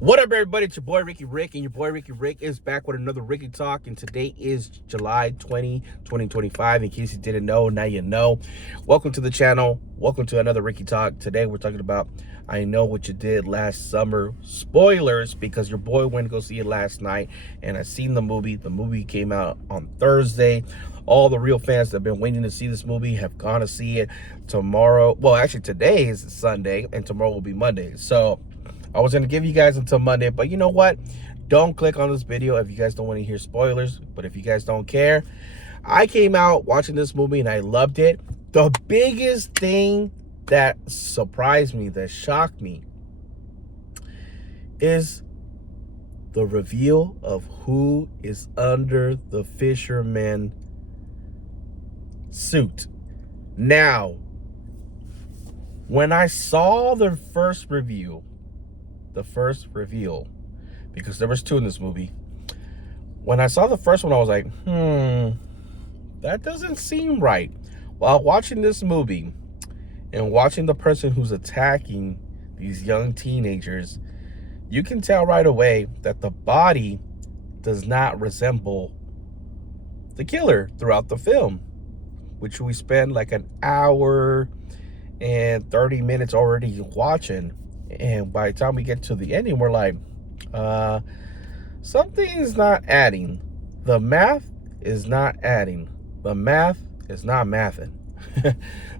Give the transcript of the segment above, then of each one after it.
What up, everybody? It's your boy Ricky Rick, and your boy Ricky Rick is back with another Ricky Talk. And today is July 2025. In case you didn't know, now you know. Welcome to the channel. Welcome to another Ricky Talk. Today we're talking about I Know What You Did Last Summer. Spoilers, because your boy went to go see it last night, and I seen the movie. The movie came out on Thursday. All the real fans that have been waiting to see this movie have gone to see it tomorrow. Well, actually, today is Sunday, and tomorrow will be Monday. So I was going to give you guys until Monday, but you know what? Don't click on this video if you guys don't want to hear spoilers. But if you guys don't care, I came out watching this movie and I loved it. The biggest thing that surprised me, that shocked me, is the reveal of who is under the fisherman suit. Now, when I saw the first reveal, because there was two in this movie. When I saw the first one, I was like, that doesn't seem right. While watching this movie and watching the person who's attacking these young teenagers, you can tell right away that the body does not resemble the killer throughout the film, which we spend like an hour and 30 minutes already watching. And by the time we get to the ending, we're like, something's not adding. The math is not adding. The math is not mathing.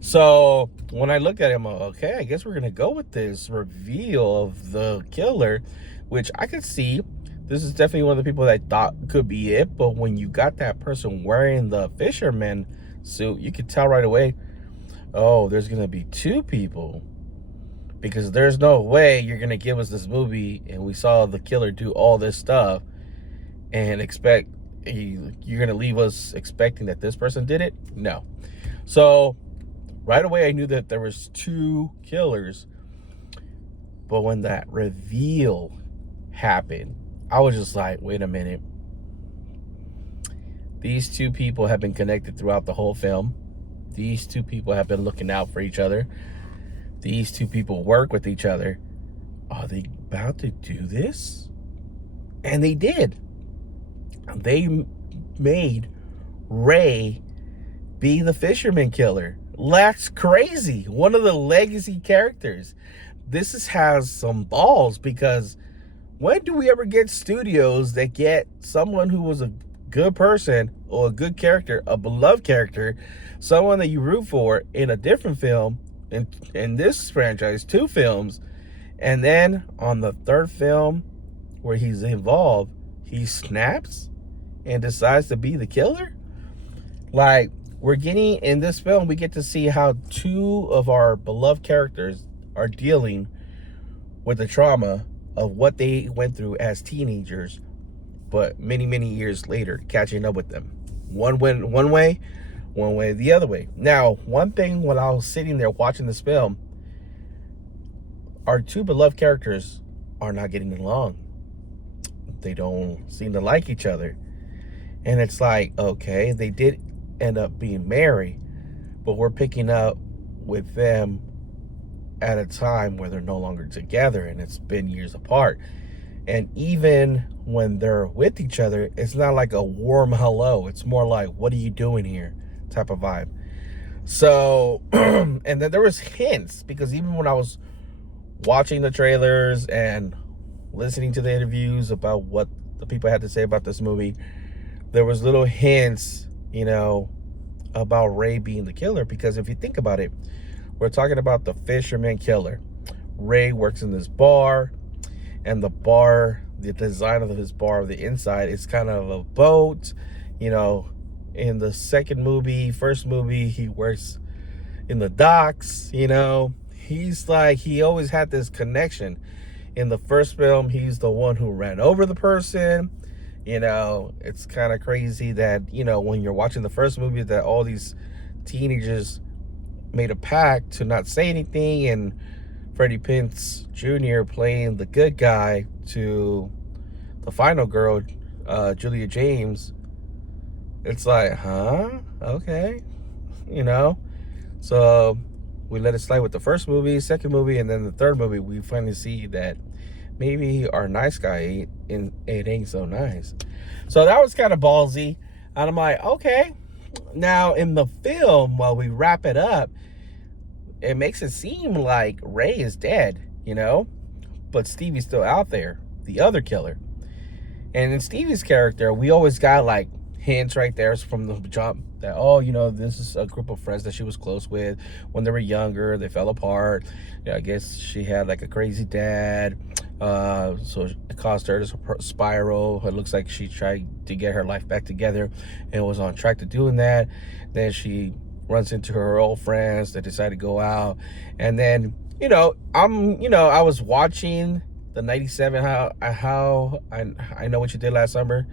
So when I looked at him, okay, I guess we're going to go with this reveal of the killer, which I could see. This is definitely one of the people that I thought could be it. But when you got that person wearing the fisherman suit, you could tell right away, oh, there's going to be two people. Because there's no way you're going to give us this movie and we saw the killer do all this stuff and expect you're going to leave us expecting that this person did it? No. So right away I knew that there was two killers. But when that reveal happened, I was just like, wait a minute. These two people have been connected throughout the whole film. These two people have been looking out for each other. These two people work with each other. Are they about to do this? And they did. They made Ray be the fisherman killer. That's crazy. One of the legacy characters. This has some balls, because when do we ever get studios that get someone who was a good person or a good character, a beloved character, someone that you root for in a different film, in this franchise, two films, and then on the third film where he's involved, he snaps and decides to be the killer? Like, we're getting, in this film, we get to see how two of our beloved characters are dealing with the trauma of what they went through as teenagers, but many, many years later, catching up with them. One way the other way. Now, one thing, when I was sitting there watching this film, our two beloved characters are not getting along. They don't seem to like each other. And it's like, okay, they did end up being married, but we're picking up with them at a time where they're no longer together and it's been years apart. And even when they're with each other, it's not like a warm hello. It's more like, what are you doing here type of vibe. So, and then there was hints, because even when I was watching the trailers and listening to the interviews about what the people had to say about this movie, there was little hints, you know, about Ray being the killer. Because if you think about it, we're talking about the fisherman killer. Ray works in this bar, and the bar, the design of his bar, the inside, is kind of a boat, you know. In the first movie, he works in the docks, you know. He's like, he always had this connection. In the first film, he's the one who ran over the person. You know, it's kind of crazy that, you know, when you're watching the first movie, that all these teenagers made a pact to not say anything, and Freddie Prinze Jr. playing the good guy to the final girl, Julia James. It's like, huh? Okay. You know? So we let it slide with the first movie, second movie, and then the third movie, we finally see that maybe our nice guy it ain't so nice. So that was kind of ballsy. And I'm like, okay. Now in the film, while we wrap it up, it makes it seem like Ray is dead, you know? But Stevie's still out there, the other killer. And in Stevie's character, we always got like hints right there from the jump that, oh, you know, this is a group of friends that she was close with when they were younger. They fell apart. You know, I guess she had like a crazy dad. So it caused her to spiral. It looks like she tried to get her life back together and was on track to doing that. Then she runs into her old friends that decide to go out. And then, I was watching the 97 how I Know What You Did Last Summer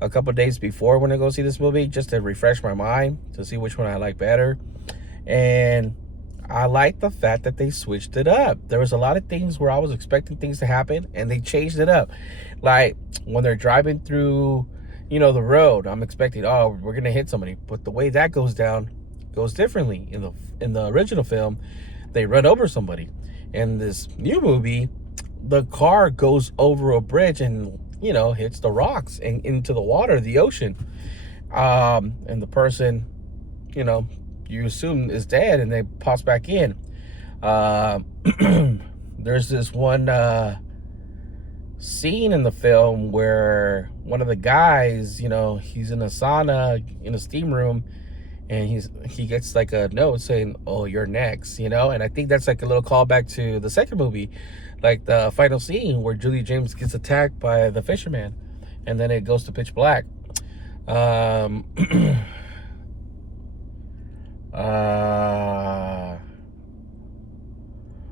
a couple of days before when I go see this movie, just to refresh my mind to see which one I like better. And I like the fact that they switched it up. There was a lot of things where I was expecting things to happen and they changed it up. Like when they're driving through, the road, I'm expecting, oh, we're gonna hit somebody. But the way that goes down goes differently. In the original film, they run over somebody. In this new movie, the car goes over a bridge and hits the rocks and into the water, the ocean. And the person, you assume is dead, and they pops back in. There's this one scene in the film where one of the guys, he's in a sauna in a steam room, and he gets like a note saying, "Oh, you're next," and I think that's like a little callback to the second movie, like the final scene where Julie James gets attacked by the fisherman, and then it goes to pitch black.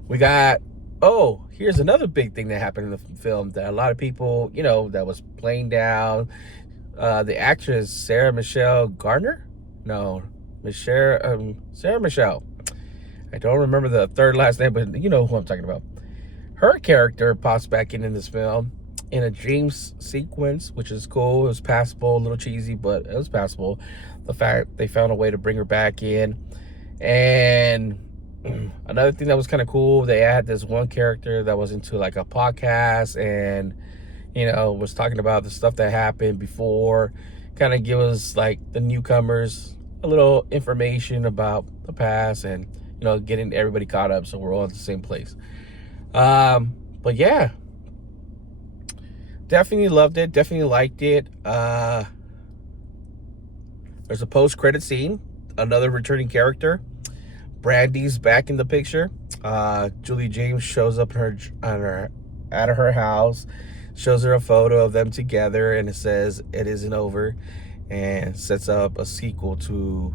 We got, here's another big thing that happened in the film that a lot of people, that was playing down. The actress Sarah Michelle Gellar. Sarah Michelle. I don't remember the third last name, but you know who I'm talking about. Her character pops back in this film in a dreams sequence, which is cool. It was passable, a little cheesy, but it was passable. The fact they found a way to bring her back in. And another thing that was kind of cool, they had this one character that was into like a podcast and, was talking about the stuff that happened before, kind of give us like the newcomers a little information about the past and, getting everybody caught up so we're all at the same place. But yeah, definitely loved it. Definitely liked it. There's a post-credit scene. Another returning character. Brandy's back in the picture. Julie James shows up at her house, shows her a photo of them together, and it says it isn't over, and sets up a sequel to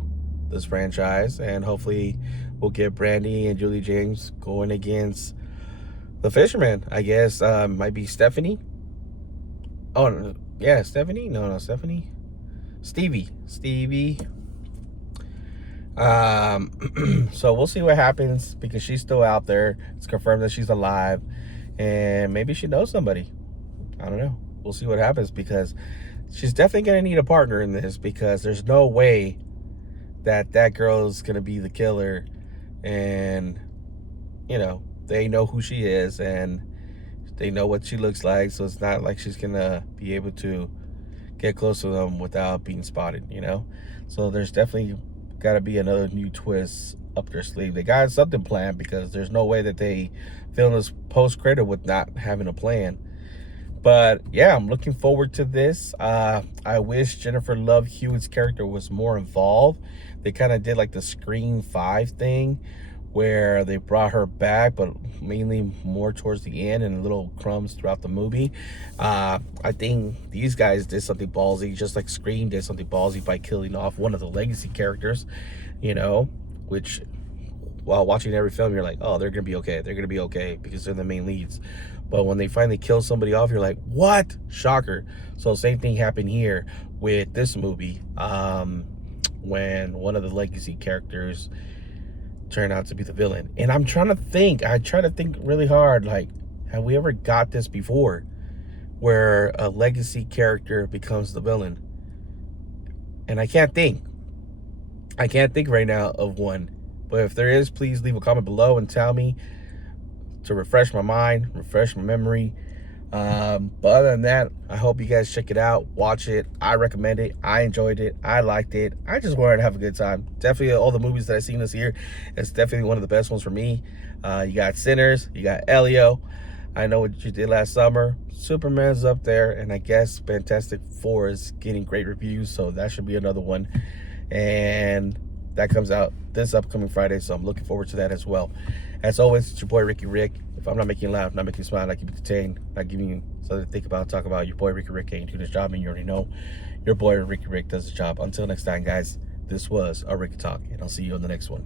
this franchise. And hopefully we'll get Brandy and Julie James going against the fisherman. I guess might be Stephanie. Oh yeah, Stephanie. No, Stephanie. Stevie. So we'll see what happens because she's still out there. It's confirmed that she's alive, and maybe she knows somebody. I don't know. We'll see what happens because she's definitely gonna need a partner in this, because there's no way that girl's gonna be the killer, and they know who she is and they know what she looks like, so it's not like she's gonna be able to get close to them without being spotted. So there's definitely got to be another new twist up their sleeve. They got something planned, because there's no way that they film this post-credit with not having a plan. But yeah, I'm looking forward to this. I wish Jennifer Love Hewitt's character was more involved. They kind of did like the Scream 5 thing, where they brought her back, but mainly more towards the end and little crumbs throughout the movie. I think these guys did something ballsy, just like Scream did something ballsy by killing off one of the legacy characters, which while watching every film, you're like, oh, they're going to be okay. They're going to be okay because they're the main leads. But when they finally kill somebody off, you're like, what? Shocker. So same thing happened here with this movie, when one of the legacy characters turned out to be the villain. And I try to think really hard, like, have we ever got this before where a legacy character becomes the villain? And I can't think right now of one. But if there is, please leave a comment below and tell me. to refresh my mind, refresh my memory. But other than that, I hope you guys check it out, watch it. I recommend it. I enjoyed it. I liked it. I just wanted to have a good time. Definitely all the movies that I've seen this year, it's definitely one of the best ones for me. You got Sinners, you got Elio. I Know What You Did Last Summer. Superman's up there, and I guess Fantastic Four is getting great reviews, so that should be another one. And that comes out this upcoming Friday, so I'm looking forward to that as well. As always, it's your boy Ricky Rick. If I'm not making you laugh, not making you smile, not keeping you entertained, not giving you something to think about, talk about, your boy Ricky Rick ain't doing his job, and you already know your boy Ricky Rick does his job. Until next time, guys, this was a Ricky Talk, and I'll see you on the next one.